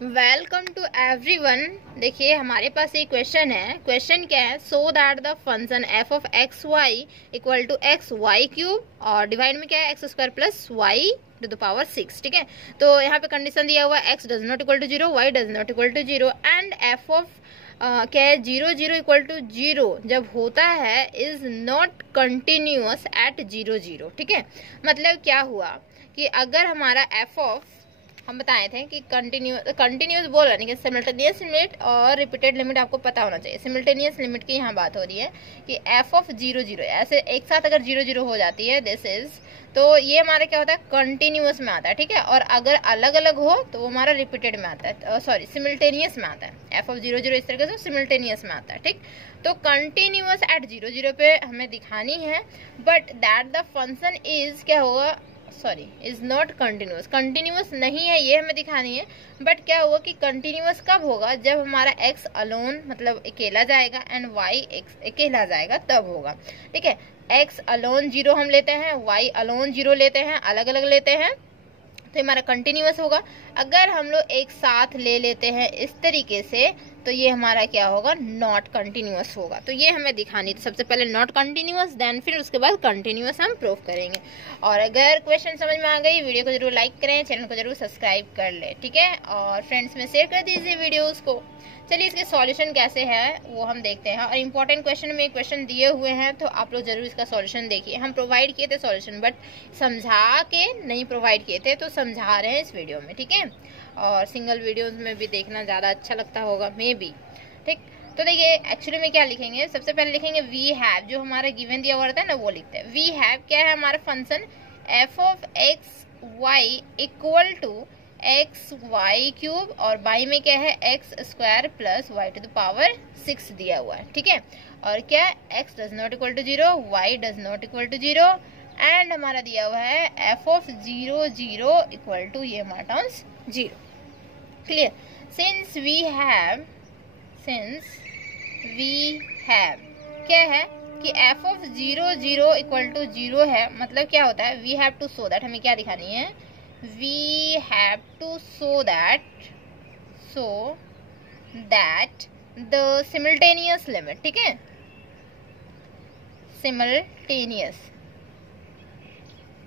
Welcome to everyone. देखिए हमारे पास एक क्वेश्चन है। क्वेश्चन क्या है? So that the function f of x y equal to x y cube और डिवाइड में क्या है x square plus y to the power 6। ठीक है, तो यहाँ पे कंडीशन दिया हुआ है x does not equal to zero, y does not equal to zero and f of क्या है 0 0 इक्वल टू 0 जब होता है इज नॉट कंटिन्यूअस एट 0 0। ठीक है, मतलब क्या हुआ कि अगर हमारा एफ ऑफ हम बताए थे कि कंटिन्यूस बोल रहे हैं, सिमिल्टेनियस लिमिट और रिपीटेड लिमिट आपको पता होना चाहिए। सिमिल्टेनियस लिमिट की यहाँ बात हो रही है कि एफ ऑफ 0 0 ऐसे एक साथ अगर 0 0 हो जाती है दिस इज, तो ये हमारा क्या होता है कंटिन्यूस में आता है। ठीक है, और अगर अलग अलग हो तो वो हमारा रिपीटेड में आता है, सॉरी सिमिल्टेनियस में आता है। एफ ऑफ 0 0 इस तरीके से सिमिल्टेनियस में आता है। ठीक, तो कंटिन्यूस एट 0 0 पे हमें दिखानी है, but that the function is क्या होगा, sorry is not continuous, continuous नहीं है ये हमें दिखानी है। बट क्या हुआ कि कंटिन्यूस कब होगा? जब हमारा x अलोन मतलब अकेला जाएगा एंड y x अकेला जाएगा तब होगा। ठीक है, x अलोन 0 हम लेते हैं, y अलोन 0 लेते हैं, अलग अलग लेते हैं तो हमारा कंटिन्यूस होगा। अगर हम लोग एक साथ ले लेते हैं इस तरीके से तो ये हमारा क्या होगा, नॉट कंटिन्यूअस होगा। तो ये हमें दिखानी, तो सबसे पहले नॉट कंटिन्यूअस, देन फिर उसके बाद कंटिन्यूअस हम प्रूव करेंगे। और अगर क्वेश्चन समझ में आ गई, वीडियो को जरूर लाइक करें, चैनल को जरूर सब्सक्राइब कर ले। ठीक है, और फ्रेंड्स में शेयर कर दीजिए वीडियोस को। चलिए इसके सॉल्यूशन कैसे है वो हम देखते हैं। और इम्पोर्टेंट क्वेश्चन में क्वेश्चन दिए हुए हैं तो आप लोग जरूर इसका सॉल्यूशन देखिए। हम प्रोवाइड किए थे सॉल्यूशन बट समझा के नहीं प्रोवाइड किए थे, तो समझा रहे हैं इस वीडियो में। ठीक है, और सिंगल वीडियोस में भी देखना ज़्यादा अच्छा लगता होगा मे बी। ठीक, तो देखिए एक्चुअली में क्या लिखेंगे, सबसे पहले लिखेंगे वी हैव, जो हमारा गिवन दिया हुआ रहता है ना वो लिखते हैं। वी हैव क्या है हमारा function f of x y equal to x y cube और बाई में क्या है x square plus y to the power 6 दिया हुआ है। ठीक है, और क्या x does not equal to 0, y does not equal to 0 and हमारा दिया हुआ है एफ ऑफ 0 0 इक्वल टू ये हमारा terms 0। Clear? Since we have क्या है कि एफ ऑफ 0 0 इक्वल टू 0 है, मतलब क्या होता है we have to show that, हमें क्या दिखानी है, we have to show that the simultaneous limit, ठीक है, simultaneous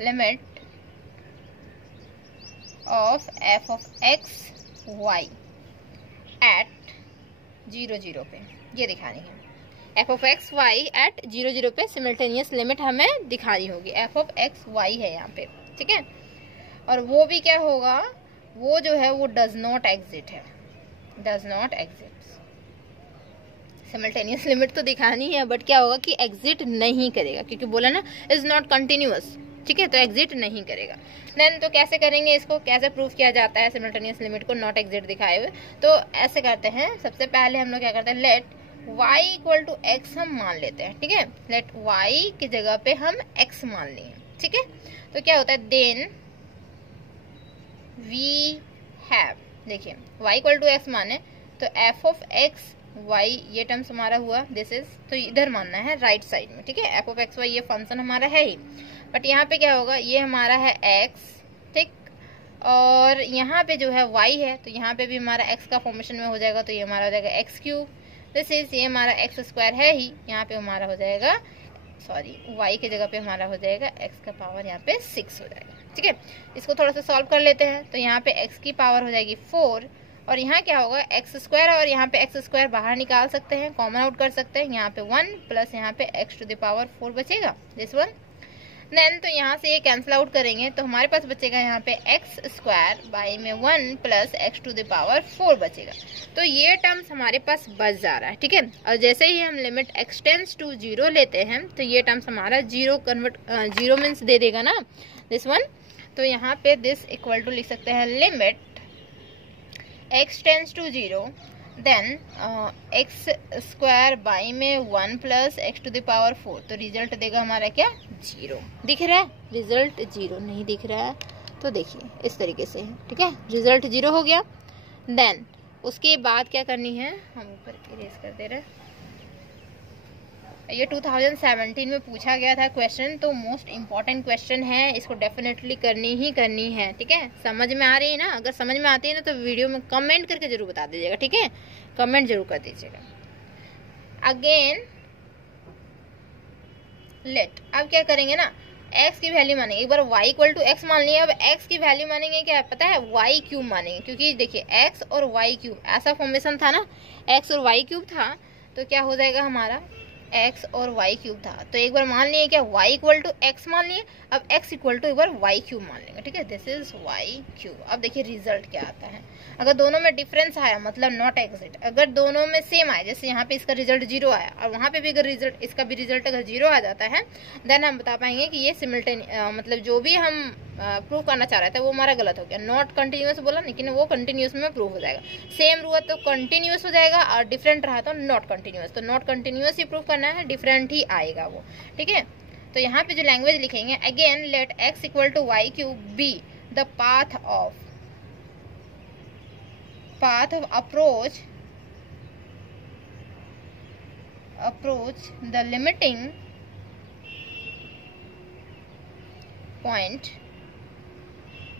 limit of f of x y at 0 0 पे ये दिखानी है। F of x y at 0 0 पे सिमिल्टेनियस लिमिट हमें दिखानी होगी। एफ ऑफ एक्स वाई है यहाँ पे, ठीक है, और वो भी क्या होगा, वो जो है वो डज नॉट एग्जिट है, डज नॉट एग्जिट। सिमिल्टेनियस लिमिट तो दिखानी है बट क्या होगा कि एग्जिट नहीं करेगा, क्योंकि बोला ना इज नॉट कंटिन्यूअस। ठीक है, तो एग्जिट नहीं करेगा। देन तो कैसे करेंगे इसको, कैसे प्रूफ किया जाता है सिमिल्टेनियस लिमिट को नॉट एग्जिट दिखाए हुए? तो ऐसे करते हैं, सबसे पहले हम लोग क्या करते हैं, let y equal to x हम मान लेते हैं। ठीक है, लेट y की जगह पे हम x मान लिए। ठीक है, तो क्या होता है देन वी हैव, देखिए y इक्वल टू एक्स माने तो f ऑफ x y ये टर्म्स हमारा हुआ, दिस इज, तो इधर मानना है राइट साइड में। ठीक है, f ऑफ x y ये फंक्शन हमारा है ही, बट यहाँ पे क्या होगा, ये हमारा है x, ठीक, और यहाँ पे जो है y है तो यहाँ पे भी हमारा x का फॉर्मेशन में हो जाएगा, तो ये हमारा हो जाएगा x क्यूब, दिस इज, ये हमारा x स्क्वायर है ही, यहाँ पे हमारा हो जाएगा, सॉरी y की जगह पे हमारा हो जाएगा x का पावर यहाँ पे 6 हो जाएगा। ठीक है, इसको थोड़ा सा सॉल्व कर लेते हैं, तो यहाँ पे x की पावर हो जाएगी 4 और यहाँ क्या होगा एक्स स्क्वायर, और यहाँ पे एक्स स्क्वायर बाहर निकाल सकते हैं, कॉमन आउट कर सकते हैं, यहाँ पे 1 प्लस यहाँ पे एक्स टू द पावर 4 बचेगा, दिस वन। देन तो यहाँ से ये कैंसिल आउट करेंगे तो हमारे पास बचेगा यहाँ पे एक्स स्क्वायर बाई में 1 plus x to the power 4 बचेगा। तो ये टर्म्स हमारे पास बच जा रहा है। ठीक है, और जैसे ही हम लिमिट एक्सटेंड्स टू 0 लेते हैं तो ये टर्म्स हमारा 0 मीन्स दे देगा ना, दिस वन। तो यहाँ पे दिस इक्वल टू लिख सकते हैं limit x tends to 0 then x square by में 1 plus x to the power 4, तो रिजल्ट देगा हमारा क्या, 0। दिख रहा है रिजल्ट 0? नहीं दिख रहा है तो देखिए इस तरीके से, ठीक है, रिजल्ट 0 हो गया। देन उसके बाद क्या करनी है, हम ऊपर इरेज कर दे रहे हैं, ये 2017 में पूछा गया था क्वेश्चन, तो मोस्ट इम्पॉर्टेंट क्वेश्चन है, इसको डेफिनेटली करनी ही करनी है। ठीक है, समझ में आ रही है ना? अगर समझ में आती है ना तो वीडियो में कमेंट करके जरूर बता दीजिएगा। ठीक है, कमेंट जरूर कर दीजिएगा। अगेन लेट, अब क्या करेंगे ना, x की वैल्यू मानेंगे। एक बार y इक्वल टू एक्स मान लिया, अब x की वैल्यू मानेंगे क्या पता है, y क्यूब मानेंगे, क्योंकि देखिए x और y क्यूब ऐसा फॉर्मेशन था ना, x और y क्यूब था, तो क्या हो जाएगा हमारा x और y क्यूब था। तो एक बार मान लिए क्या, y इक्वल टू एक्स मान लिए, अब x इक्वल टू एक बार y क्यूब मान लेंगे। ठीक है, दिस इज y क्यूब। अब देखिए रिजल्ट क्या आता है। अगर दोनों में डिफरेंस आया मतलब नॉट एग्जिट, अगर दोनों में सेम आया, जैसे यहाँ पे इसका रिजल्ट 0 आया और वहाँ पे भी अगर रिजल्ट, इसका भी रिजल्ट अगर 0 आ जाता है, देन हम बता पाएंगे कि ये मतलब जो भी हम प्रूव करना चाह रहे थे वो हमारा गलत हो गया। नॉट कंटिन्यूस बोला लेकिन वो कंटिन्यूस में प्रूव हो जाएगा। सेम हुआ तो कंटिन्यूस हो जाएगा और डिफरेंट रहा तो नॉट कंटिन्यूस। तो नॉट कंटिन्यूस ही प्रूव करना है, डिफरेंट ही आएगा वो। ठीक है, तो यहाँ पे जो लैंग्वेज लिखेंगे, again let x equal to y cube be the path of approach the limiting point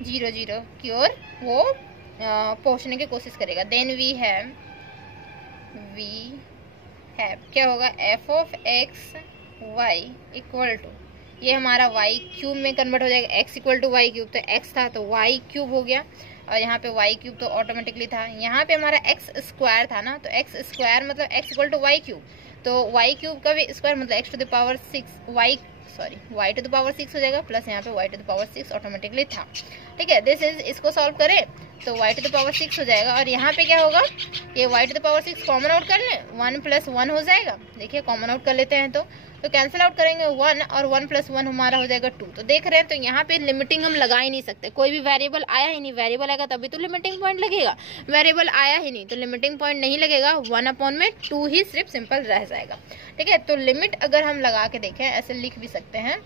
0 0 की ओर वो पहुंचने की कोशिश करेगा। देन वी हैव क्या होगा, f of x y equal to, ये हमारा y क्यूब में कन्वर्ट हो जाएगा। x equal to y cube, तो x था तो y क्यूब हो गया, और यहाँ पे y क्यूब तो ऑटोमेटिकली था। यहाँ पे हमारा x स्क्वायर था ना, तो x स्क्वायर मतलब x equal to y cube, तो y क्यूब का भी स्क्वायर मतलब x to the power 6 y to the power 6 हो जाएगा, प्लस यहाँ पे y to the power 6 automatically था। ठीक है, दिस इज, इसको सॉल्व करें तो y टू द पावर 6 हो जाएगा, और यहाँ पे क्या होगा, ये y to the power 6 common out कर लें, 1 प्लस 1 हो जाएगा। देखिए कॉमन आउट कर लेते हैं तो कैंसिल आउट करेंगे 1 और 1 प्लस 1 हमारा हो जाएगा 2। तो देख रहे हैं, तो यहाँ पे लिमिटिंग हम लगा ही नहीं सकते, कोई भी वेरिएबल आया ही नहीं। वेरिएबल आएगा तभी तो लिमिटिंग पॉइंट लगेगा, वेरिएबल आया ही नहीं तो लिमिटिंग पॉइंट नहीं लगेगा, 1/2 ही सिर्फ सिंपल रह जाएगा। ठीक है, तो लिमिट अगर हम लगा के देखें, ऐसे लिख भी सकते हैं,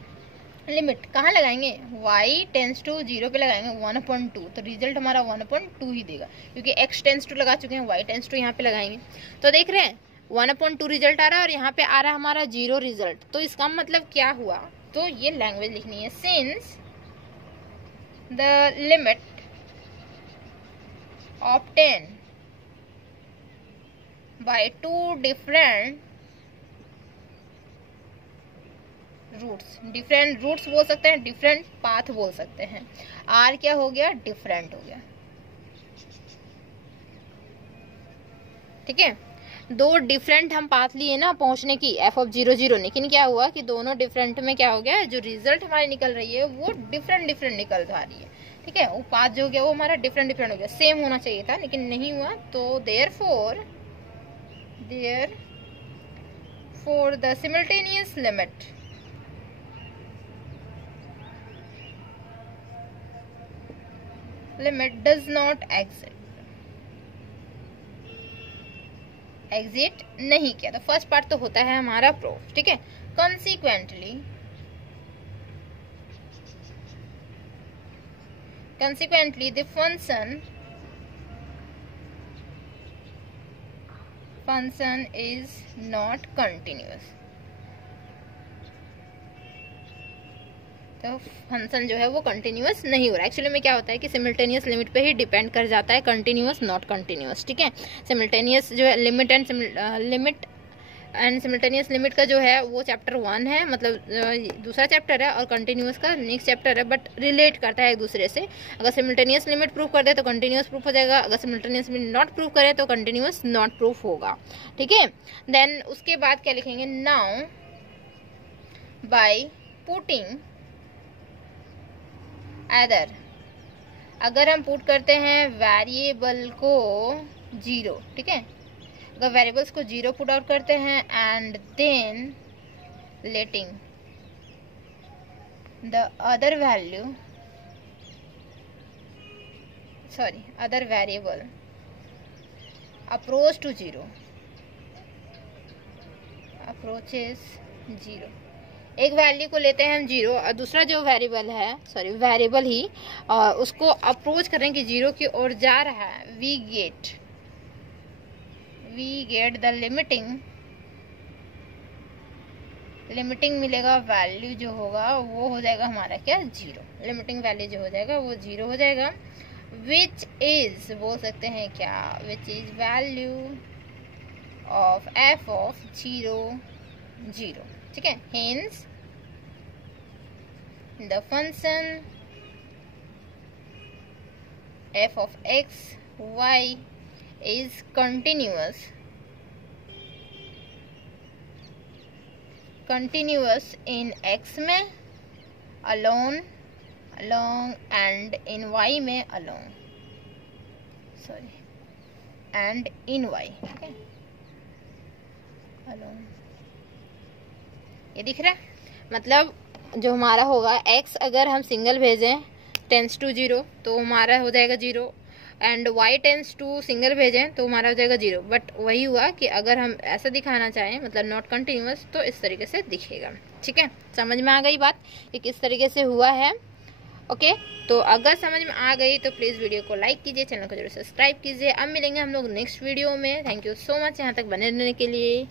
लिमिट कहाँ लगाएंगे, y टेंस टू 0 पे लगाएंगे 1/2, तो रिजल्ट हमारा 1/2 ही देगा, क्योंकि x टेंस टू लगा चुके हैं, y टेंस टू यहाँ पे लगाएंगे। तो देख रहे हैं 1/2 रिजल्ट आ रहा है और यहाँ पे आ रहा है हमारा 0 रिजल्ट। तो इसका मतलब क्या हुआ, तो ये लैंग्वेज लिखनी है, since the limit obtain by 2 different routes बोल सकते हैं, डिफरेंट पाथ बोल सकते हैं। आर क्या हो गया, डिफरेंट हो गया। ठीक है, दो डिफरेंट हम पाथ लिए ना पहुंचने की f ऑफ 0 0, लेकिन क्या हुआ कि दोनों डिफरेंट में क्या हो गया, जो रिजल्ट हमारी निकल रही है वो डिफरेंट निकल जा रही है। ठीक है, वो पाथ जो हो गया वो हमारा डिफरेंट हो गया, सेम होना चाहिए था लेकिन नहीं हुआ। तो therefore the simultaneous limit does not exit नहीं किया। तो फर्स्ट पार्ट तो होता है हमारा प्रूफ। ठीक है, consequently the function is not continuous. तो फंक्शन जो है वो कंटिन्यूअस नहीं हो रहा है। एक्चुअली में क्या होता है कि सिमल्टेनियस लिमिट पे ही डिपेंड कर जाता है, कंटिन्यूअस नॉट कंटिन्यूअस। ठीक है, सिमल्टेनियस जो है लिमिट एंड सिमल्टेनियस लिमिट का जो है वो चैप्टर 1 है, मतलब दूसरा चैप्टर है, और कंटिन्यूअस का नेक्स्ट चैप्टर है, बट रिलेट करता है एक दूसरे से। अगर सिमल्टेनियस लिमिट प्रूफ कर दे तो कंटिन्यूअस प्रूफ हो जाएगा, अगर सिमल्टेनियस लिमिट नॉट प्रूफ करे तो कंटिन्यूअस नॉट प्रूफ होगा। ठीक है, देन उसके बाद क्या लिखेंगे, नाउ बाय पुटिंग अगर हम पुट करते हैं वेरिएबल को 0, ठीक है, अगर वेरिएबल्स को 0 पुट आउट करते हैं and then letting the other variable approaches 0, एक वैल्यू को लेते हैं हम 0 और दूसरा जो वेरिएबल ही उसको अप्रोच करें कि 0 की ओर जा रहा है, we get the limiting limiting मिलेगा वैल्यू जो होगा वो हो जाएगा हमारा क्या, 0। लिमिटिंग वैल्यू जो हो जाएगा वो 0 हो जाएगा, विच इज बोल सकते हैं क्या, which is value of f of 0 0। ठीक है, hence the function f of x y is continuous in x में along and in y में along, and in y। ठीक है, along, ये दिख रहा है, मतलब जो हमारा होगा x अगर हम सिंगल भेजें टेंस टू 0 तो हमारा हो जाएगा 0, and y tends to single भेजें तो हमारा हो जाएगा 0। बट वही हुआ कि अगर हम ऐसा दिखाना चाहें मतलब नॉट कंटिन्यूअस तो इस तरीके से दिखेगा। ठीक है, समझ में आ गई बात कि किस तरीके से हुआ है। ओके, तो अगर समझ में आ गई तो प्लीज़ वीडियो को लाइक कीजिए, चैनल को जरूर सब्सक्राइब कीजिए। अब मिलेंगे हम लोग नेक्स्ट वीडियो में। थैंक यू सो मच यहाँ तक बने रहने के लिए।